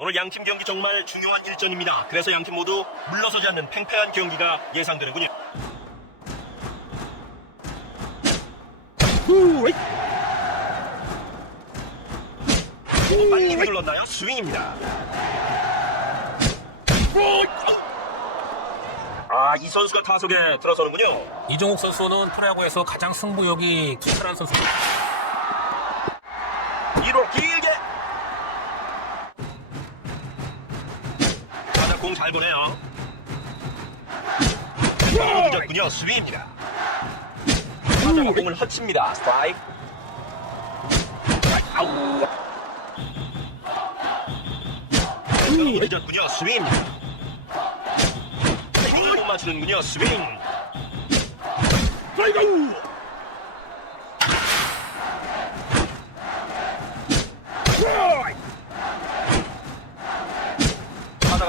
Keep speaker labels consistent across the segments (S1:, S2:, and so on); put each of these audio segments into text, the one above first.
S1: 오늘 양팀 경기 정말 중요한 일전입니다. 그래서 양팀 모두 물러서지 않는 팽팽한 경기가 예상되는군요. 오, 빨리 휘둘렀나요? 스윙입니다. 아, 이 선수가 타석에 들어서는군요.
S2: 이종욱 선수는 프로야구에서 가장 승부욕이 투철한 선수.
S1: 1호 잘 보네요. 늦었군요. 스윙입니다. 타자가 공을 허칩니다. 스트라이크. 아우. 늦었군요. 스윙입니다. 이걸 못 맞추는군요. 스윙. 타자가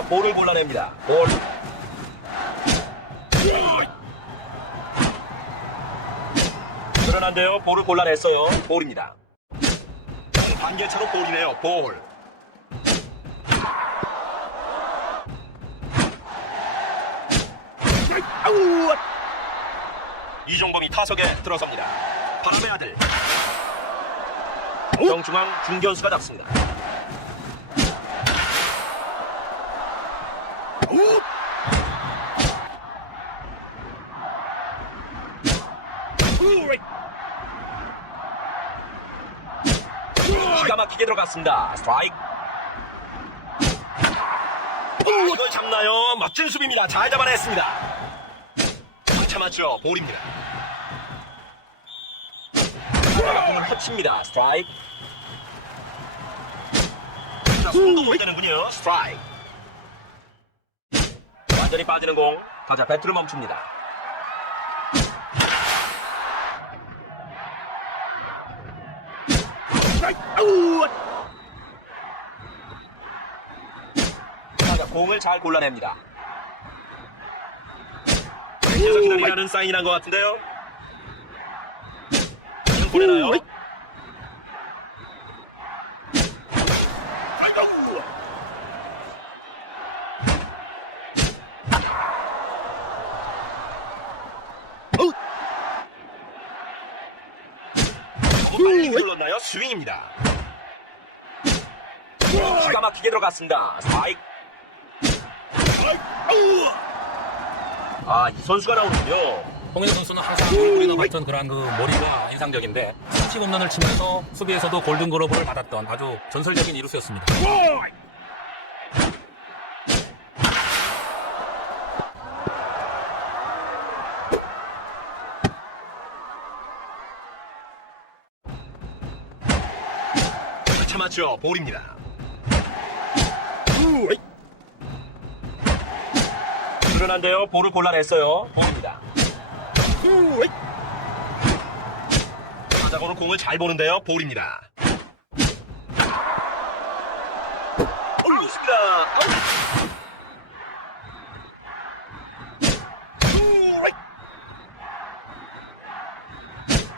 S1: 볼을 골라냅니다. 볼. 그러난데요. 볼을 골라냈어요. 볼입니다. 반개차로 볼이네요. 볼. 아우! 이종범이 타석에 들어섭니다. 바람의 아들. 정중앙 중견수가 잡습니다. 막히게 들어갔습니다. 스트라이크. 오, 이걸 잡나요? 멋진 수비입니다. 잘 잡아냈습니다. 못 참았죠. 볼입니다. 허칩니다. 스트라이크. 못 되는군요. 스트라이크. 완전히 빠지는 공. 타자 배트를 멈춥니다. 자 공을 잘 골라냅니다. 계속 기다리라는 사인이 난 것 같은데요. 보내나요? 스윙입니다. 기가 막히게 들어갔습니다. 스파이크. 아, 이 선수가 나오는군요.
S2: 홍현 선수는 항상 얼굴이나 같은 그런 그 머리가 인상적인데 수치 홈런을 치면서 수비에서도 골든그로브를 받았던 아주 전설적인 이루수였습니다.
S1: 참았죠. 볼입니다. 그러난데요. 볼을 골라냈어요. 볼입니다. 타자고는 공을 잘 보는데요. 볼입니다. 아웃입니다. 아웃.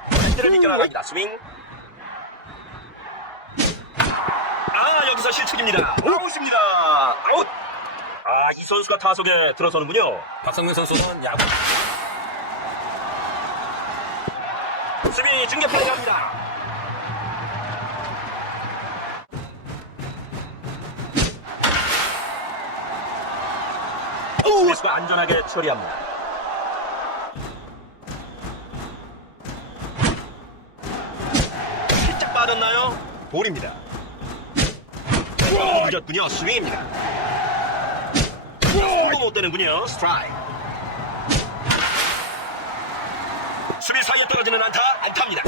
S1: 반대를 비껴나갑니다. 스윙. 아 여기서 실책입니다. 아웃입니다. 선수가 타석에 들어서는군요.
S2: 박성민 선수는 야구
S1: 수비 중계판에 갑니다. 수비수가 안전하게 처리합니다. 살짝 빠졌나요? 볼입니다. 어, 늦었군요. 스윙입니다. 못 되는군요. 스트라이크. 수비 사이에 떨어지는 안타, 안타입니다.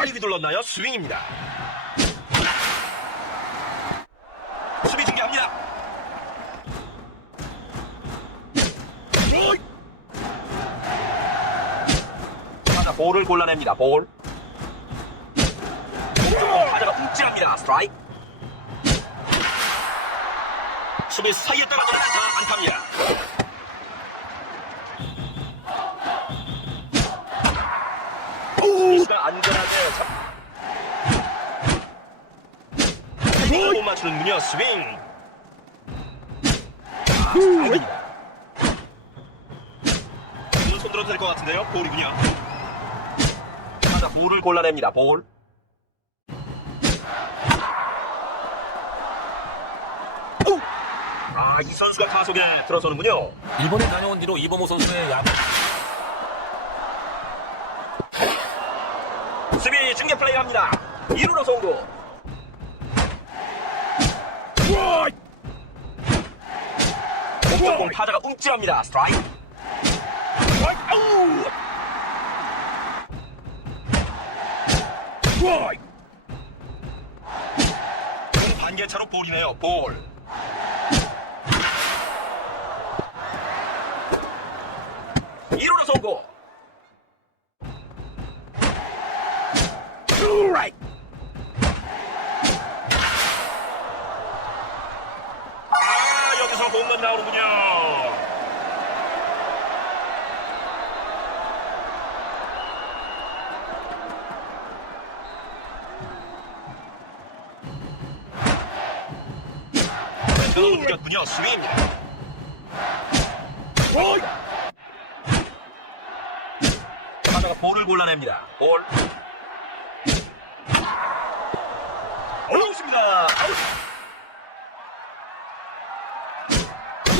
S1: 빨리 휘둘렀나요? 스윙입니다. 수비 중계합니다. 타자 볼을 골라냅니다. 볼. 움찔합니다. 스트라이크. 수비 사이에 떨어지는 안타, 안타입니다. 오! 수비수가 안전하게 잡. 헤딩을 못 맞추는군요. 스윙. 아, 스트라이크입니다. 손 손들어도 될 것 같은데요. 볼이군요. 하나 볼을 골라냅니다. 볼. 아, 이 선수가 타석에 들어서는군요.
S2: 일본에 다녀온 뒤로 이범호 선수의 야구
S1: 수비 중계 플레이 합니다. 2루로 송구. 공격공 타자가 움찔합니다. 스트라이크. 아우! 공 반개차로 볼이네요. 볼. 이루로 송구. right. 아 여기서 홈런 나오는군요. 그 웃겼군요. 스윙입니다. 타자가 볼을 골라냅니다. 볼.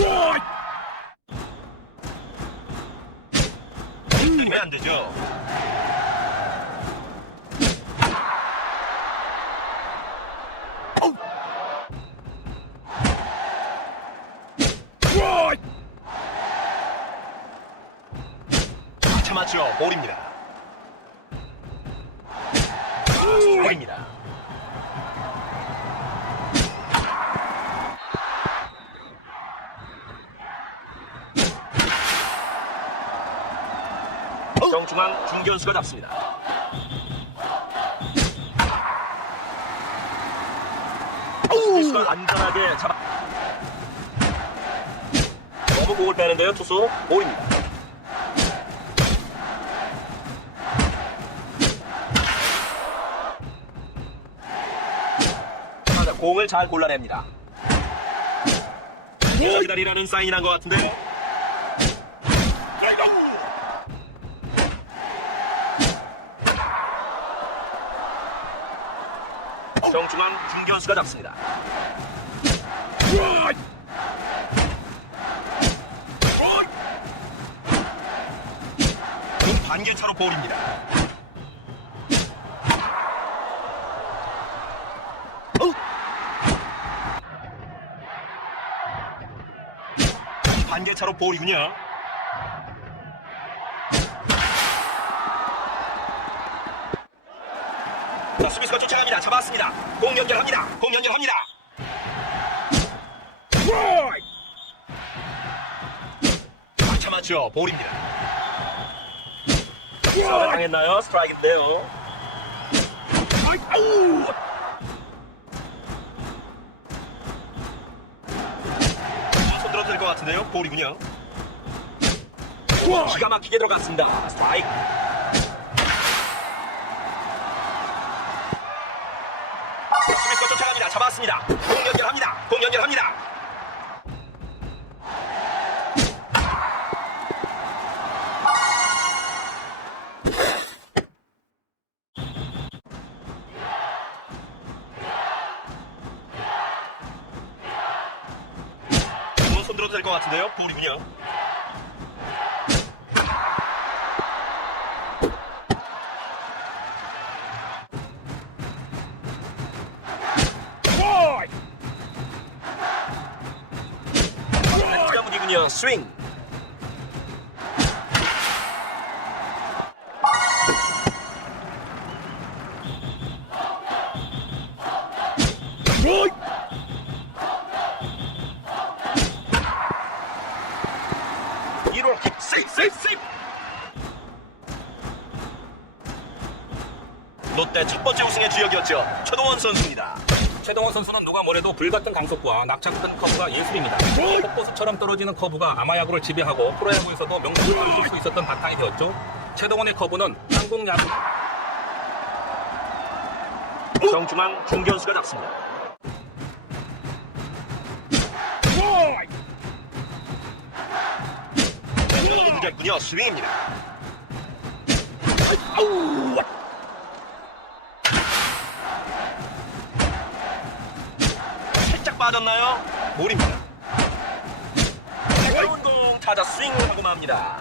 S1: 아웃. 때리면 안 되죠. 맞춰 맞죠. 볼입니다. 볼입니다. 정중앙 중견수가 잡습니다. 수비수가 안전하게 잡아. 너무 공을 빼는데요, 투수. 볼입니다. 공을 잘 골라냅니다. 기다리라는 사인이 난것 같은데. 정중앙 중견수가 잡습니다. 반개차로 볼입니다. 반개차로 볼이군요. 자, 수비수가 쫓아갑니다. 잡았습니다. 공 연결합니다. 공 연결합니다. 맞춰 맞죠. 볼입니다. 당했나요? 스트라이크인데요. 아우! 같은데요. 볼이군요. 기가 막히게 들어갔습니다. 스트라이크. 수비수가 쫓아갑니다. 잡았습니다. 스윙. 롯데 첫 번째 우승의 주역이었죠. 최동원 선수입니다
S2: 최동원 선수는 누가 뭐래도 불같은 강속구와 낙차 큰 커브가 예술입니다. 폭포수처럼 떨어지는 커브가 아마야구를 지배하고 프로야구에서도 명성을 얻을 수 있었던 바탕이 되었죠. 최동원의 커브는 한국 야구
S1: 정중앙 중견수가 잡습니다. 문제군요. 스윙입니다. 아우! 빠졌나요? 볼입니다. 새로운 공 타자 스윙을 하고 맙니다.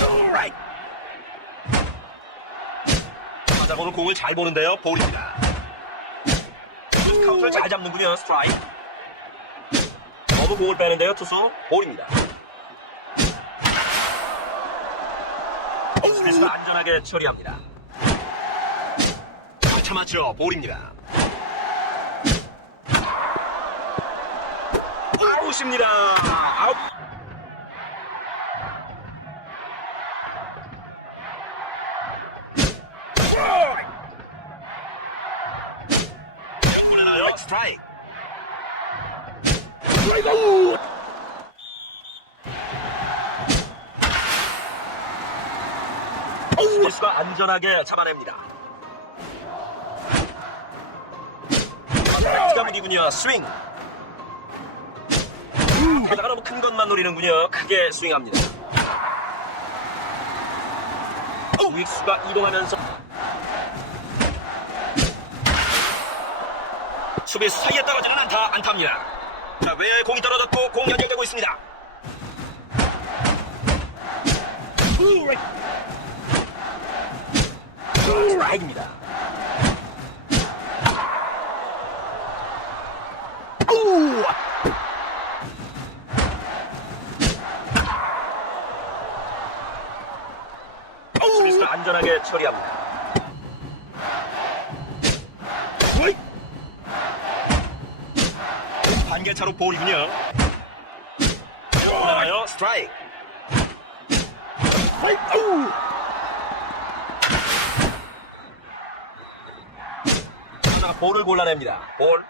S1: Alright. 타자 오늘 공을 잘 보는데요. 볼입니다. 카운트를 잘 잡는군요. 스트라이크. 너무 공을 빼는데요. 투수 볼입니다. 수비수가 안전하게 처리합니다. 잘 참았죠. 볼입니다. 아웃입니다. 아웃. 스트라이크 수비수가 안전하게 잡아냅니다. 가 무기군요. 스윙. 게다가 너무 큰 것만 노리는군요. 크게 스윙합니다. 우익수가 이동하면서 수비수 사이에 떨어지는 안타, 안타입니다. 자, 외야에 공이 떨어졌고 공 연결되고 있습니다. 스트라이크입니다. 오! 수비수를 안전하게 처리합니다. 반개차로 볼이군요. 나가요 스트라이크. 아우! 타자가 볼을 골라냅니다. 볼.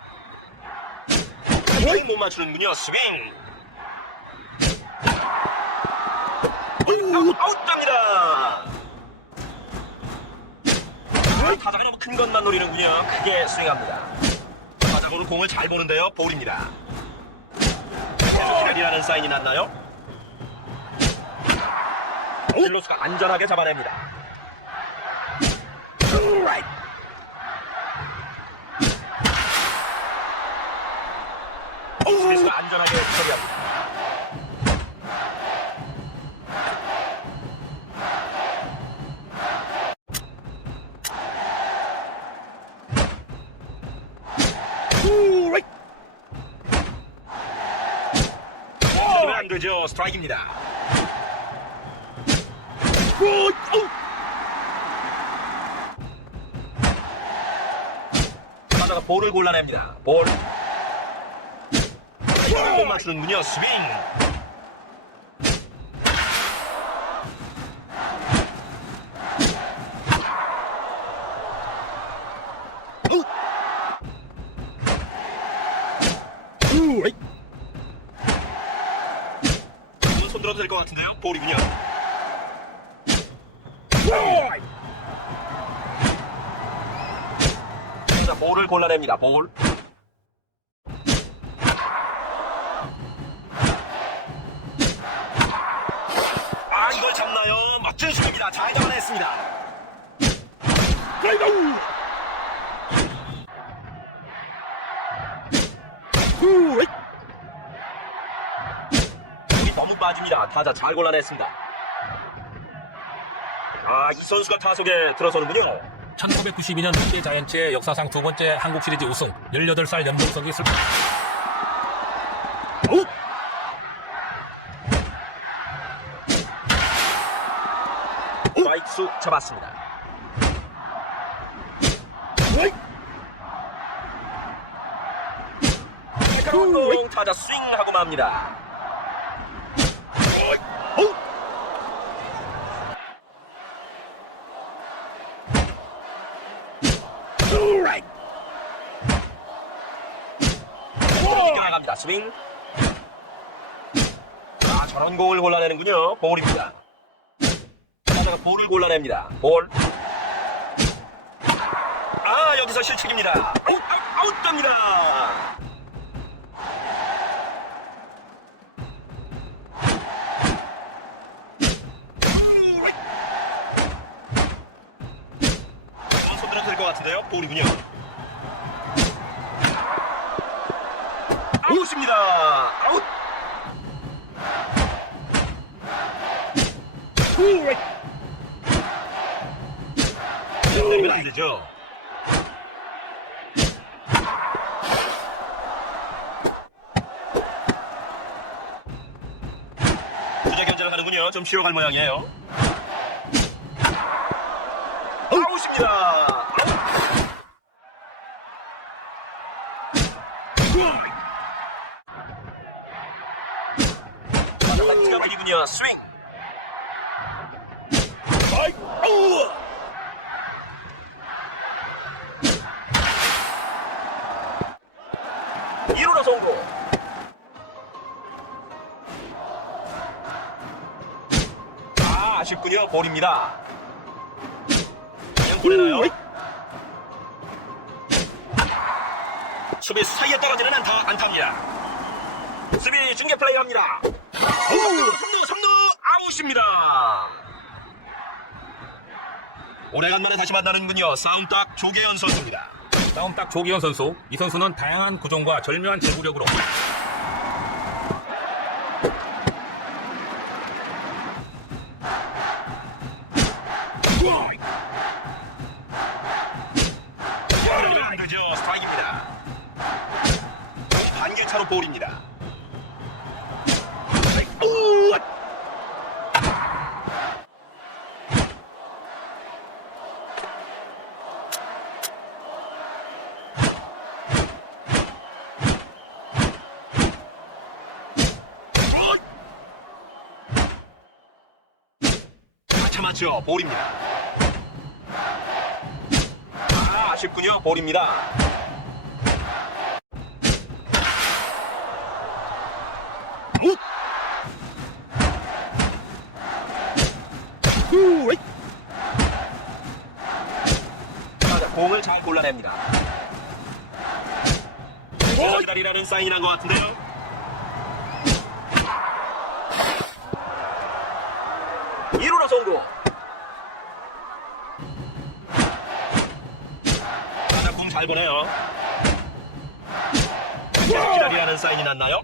S1: 스윙 못 맞추는군요. 스윙. 아웃, 아웃됩니다. 타자가 너무 큰 것만 노리는군요. 크게 스윙합니다. 타자고는 공을 잘 보는데요. 볼입니다. 기다리라는 사인이 났나요? 일로스가 안전하게 잡아냅니다. 수비수가 안전하게 처리합니다. 안 되죠. 스트라이크입니다. 타자가 볼을 골라냅니다. 볼. 못 맞추는군요. 스윙. 손 들어도 될 것 같은데요? 볼이군요. 자, 볼을 골라냅니다. 볼. 빠집니다. 타자 잘 골라냈습니다. 아, 이 선수가 타석에 들어서는군요.
S2: 1992년 롯데 자이언츠의 역사상 두 번째 한국 시리즈 우승 18살 연봉석이 슬
S1: 오! 라이트수 잡았습니다. 공 타자 스윙하고 맙니다. 이겨나갑니다. 스윙. 아, 저런 공을 골라내는군요. 볼입니다. 타자가 볼을 골라냅니다. 볼. 아, 여기서 실책입니다. 아웃, 아웃, 아웃됩니다. 아, 손들은 될것 같은데요. 볼이군요. 아웃입니다. 아웃. 때리면 안 되죠. 주자 견제를 하는군요. 좀 쉬어갈 모양이에요. 아웃입니다. 트가버리군요. 스윙. 이루나 성공. 아, 아쉽군요. 볼입니다. 그냥 보내나요? 수비 사이에 떨어지는 안타, 안타입니다. 수비 중계 플레이 합니다. 3루, 3루, 아웃입니다. 오래간만에 다시 만나는군요. 싸움딱 조계현 선수입니다.
S2: 다음 딱 조기현 선수. 이 선수는 다양한 구종과 절묘한 제구력으로
S1: 되죠. 스트라이크입니다. 반개 차로 볼입니다. 다 참았죠. 볼입니다. 아, 아쉽군요. 볼입니다. 아웃! 후이! 자, 공을 잘 골라냅니다. 어, 기다리라는 사인이 난 것 같은데요. 이루로 성공. 공 잘 보내요. 계속 기다리라는 사인이 났나요?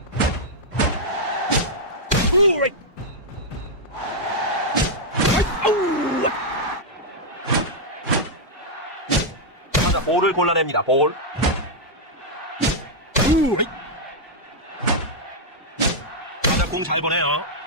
S1: 자, 볼을 골라냅니다. 볼. 공잘 보내요.